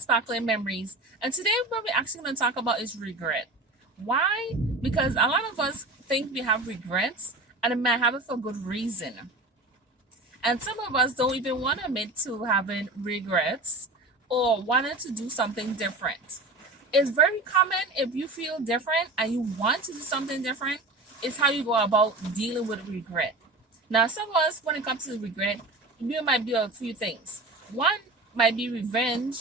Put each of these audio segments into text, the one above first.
Sparkling Memories, and today what we're actually going to talk about is regret. Why? Because a lot of us think we have regrets, and it might have it for good reason. And some of us don't even want to admit to having regrets or wanting to do something different. It's very common if you feel different and you want to do something different, it's how you go about dealing with regret. Now, some of us, when it comes to regret, it might be a few things. One might be revenge.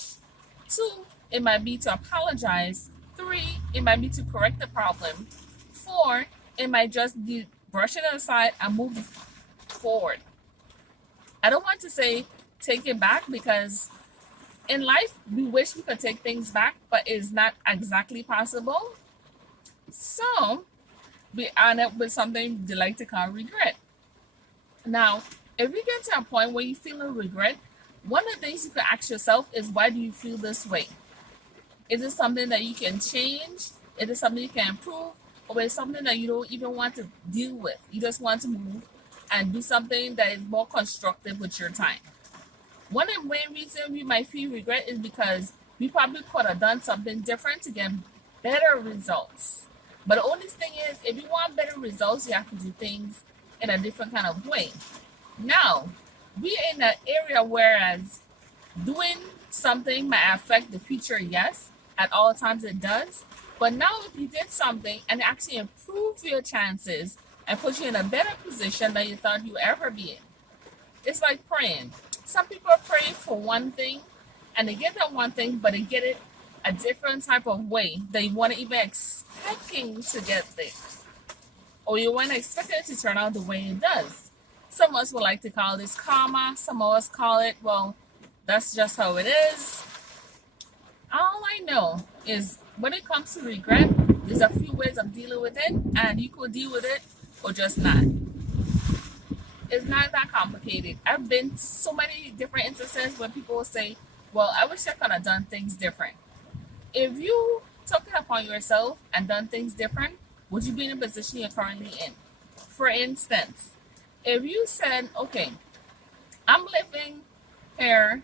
Two, it might be to apologize. Three, it might be to correct the problem. Four, it might just be brush it aside and move forward. I don't want to say take it back because in life we wish we could take things back, but it's not exactly possible. So we end up with something they like to call regret. Now, if you get to a point where you feel a regret, one of the things you can ask yourself is why do you feel this way? Is it something that you can change? Is it something you can improve? Or is it something that you don't even want to deal with? You just want to move and do something that is more constructive with your time. One of the main reasons we might feel regret is because we probably could have done something different to get better results. But the only thing is, if you want better results, you have to do things in a different kind of way. Now, we're in an area whereas doing something might affect the future, yes, at all times it does. But now, if you did something and actually improve your chances and put you in a better position than you thought you would ever be in, it's like praying. Some people pray for one thing and they get that one thing, but they get it a different type of way. They weren't even expecting to get there, or you weren't expecting it to turn out the way it does. Some of us would like to call this karma. Some of us call it, well, that's just how it is. All I know is when it comes to regret, there's a few ways of dealing with it, and you could deal with it or just not. It's not that complicated. I've been so many different instances where people will say, well, I wish I could have done things different. If you took it upon yourself and done things different, would you be in a position you're currently in? For instance, if you said, okay, I'm living here,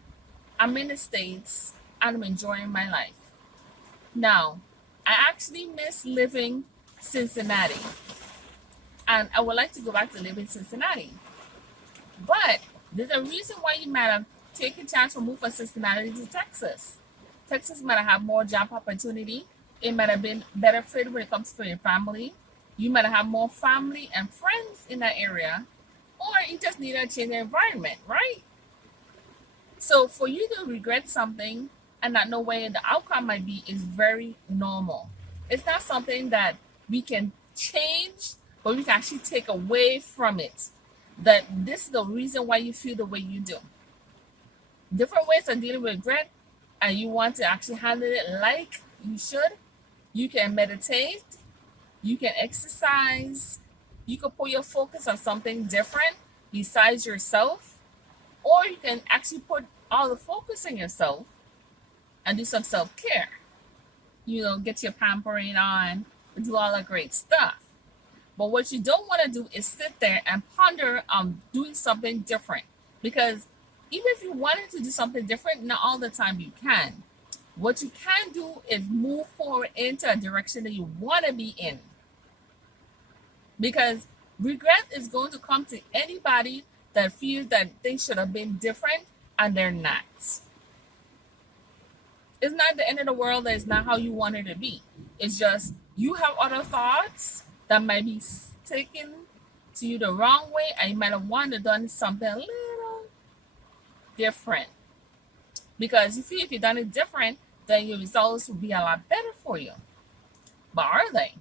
I'm in the States, and I'm enjoying my life. Now, I actually miss living Cincinnati, and I would like to go back to live in Cincinnati. But there's a reason why you might have taken a chance to move from Cincinnati to Texas. Texas might have more job opportunity. It might have been better fit when it comes to your family. You might have more family and friends in that area, or you just need a change of environment, right? So for you to regret something and not know where the outcome might be is very normal. It's not something that we can change, but we can actually take away from it. That this is the reason why you feel the way you do. Different ways of dealing with regret, and you want to actually handle it like you should. You can meditate, you can exercise, you can put your focus on something different besides yourself, or you can actually put all the focus on yourself and do some self-care. Get your pampering on, do all that great stuff. But what you don't want to do is sit there and ponder on doing something different. Because even if you wanted to do something different, not all the time you can. What you can do is move forward into a direction that you want to be in. Because regret is going to come to anybody that feels that things should have been different and they're not. It's not the end of the world. That is not how you want it to be. It's just you have other thoughts that might be taken to you the wrong way, and you might have wanted to done something a little different. Because you feel if you've done it different, then your results will be a lot better for you. But are they?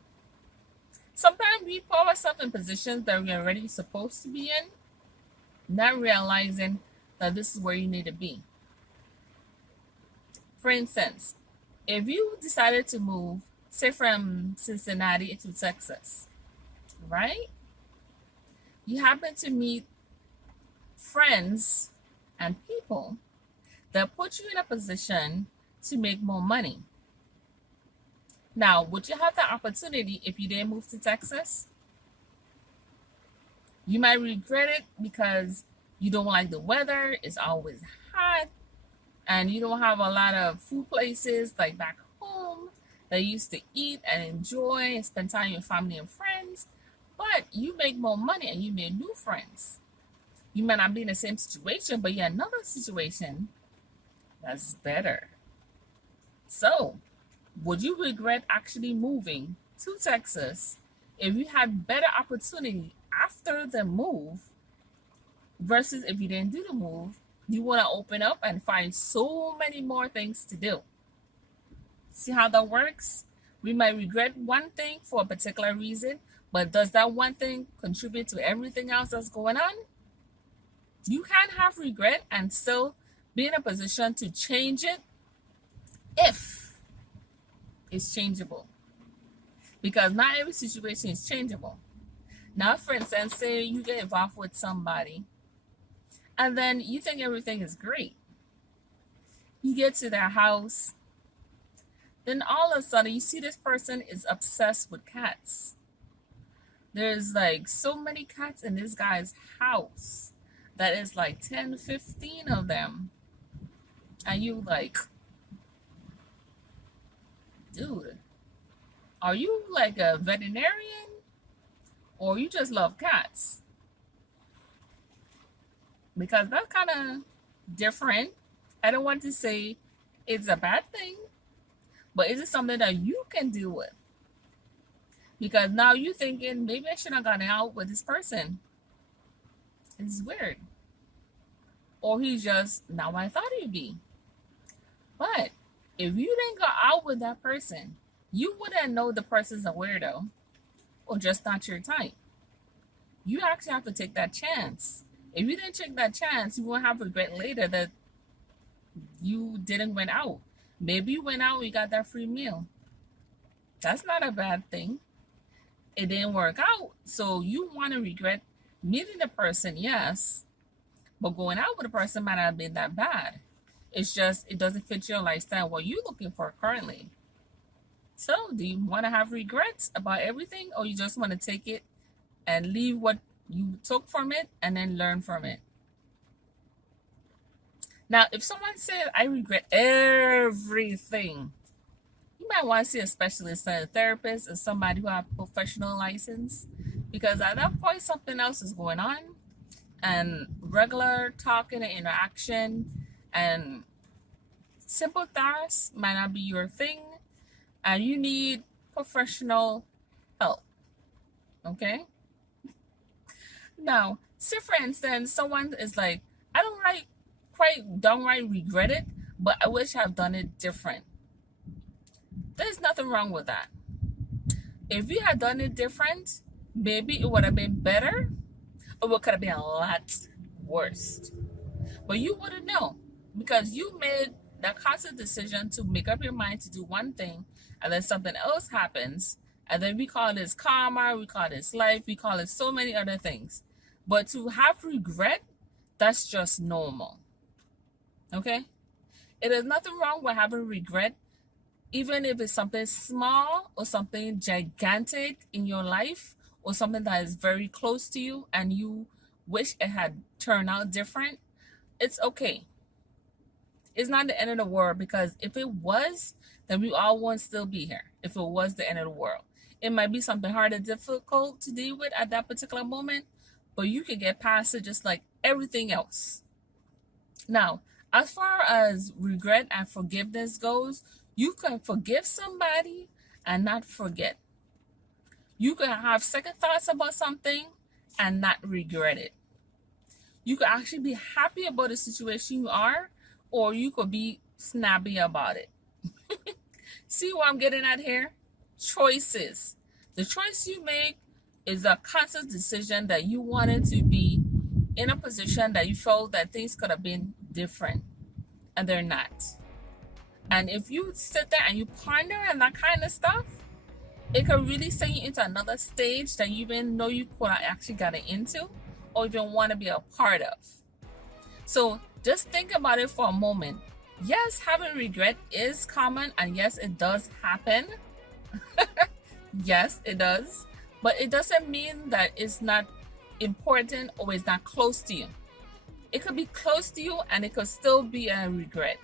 Sometimes we put ourselves in positions that we're already supposed to be in, not realizing that this is where you need to be. For instance, if you decided to move, say from Cincinnati to Texas, right? You happen to meet friends and people that put you in a position to make more money. Now, would you have the opportunity if you didn't move to Texas? You might regret it because you don't like the weather, it's always hot, and you don't have a lot of food places like back home that you used to eat and enjoy and spend time with your family and friends, but you make more money and you made new friends. You might not be in the same situation, but you're in another situation that's better. So, would you regret actually moving to Texas if you had better opportunity after the move versus if you didn't do the move? You want to open up and find so many more things to do. See how that works? We might regret one thing for a particular reason, but does that one thing contribute to everything else that's going on? You can have regret and still be in a position to change it if it's changeable. Because not every situation is changeable. Now, for instance, say you get involved with somebody and then you think everything is great. You get to their house, then all of a sudden you see this person is obsessed with cats. There's like so many cats in this guy's house that is like 10, 15 of them. And you like, dude, are you like a veterinarian or you just love cats? Because that's kind of different. I don't want to say it's a bad thing, but is it something that you can deal with? Because now you're thinking, maybe I should have gone out with this person. It's weird. Or he's just not what I thought he'd be. But if you didn't go out with that person, you wouldn't know the person's a weirdo or just not your type. You actually have to take that chance. If you didn't take that chance, you won't have regret later that you didn't went out. Maybe you went out, you got that free meal. That's not a bad thing. It didn't work out. So you want to regret meeting the person, yes, but going out with a person might not have been that bad. It's just it doesn't fit your lifestyle, what you're looking for currently. So do you want to have regrets about everything, or you just want to take it and leave what you took from it and then learn from it? Now, if someone said, I regret everything, you might want to see a specialist, a therapist, or somebody who has a professional license, because at that point, something else is going on, and regular talking and interaction and simple tasks might not be your thing, and you need professional help. Okay? Now, say for instance, someone is like, I don't quite downright regret it, but I wish I've done it different. There's nothing wrong with that. If you had done it different, maybe it would have been better, or it could have been a lot worse. But you wouldn't know because you made that conscious decision to make up your mind to do one thing, and then something else happens, and then we call this karma, we call this life, we call it so many other things. But to have regret, that's just normal. Okay? It is nothing wrong with having regret, even if it's something small or something gigantic in your life, or something that is very close to you and you wish it had turned out different. It's okay. It's not the end of the world, because if it was, then we all won't still be here. If it was the end of the world, it might be something hard and difficult to deal with at that particular moment, but you can get past it just like everything else. Now, as far as regret and forgiveness goes, you can forgive somebody and not forget. You can have second thoughts about something and not regret it. You could actually be happy about the situation you are, or you could be snappy about it. See what I'm getting at here? Choices. The choice you make is a conscious decision that you wanted to be in a position that you felt that things could have been different, and they're not. And if you sit there and you ponder and that kind of stuff, it could really send you into another stage that you didn't know you could have actually gotten into or even want to be a part of. So just think about it for a moment. Yes, having regret is common, and yes, it does happen. Yes, it does. But it doesn't mean that it's not important or it's not close to you. It could be close to you and it could still be a regret.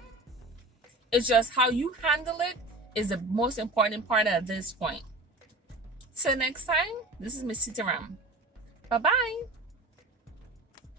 It's just how you handle it is the most important part at this point. Till next time, this is Miss Sitaram. Bye bye.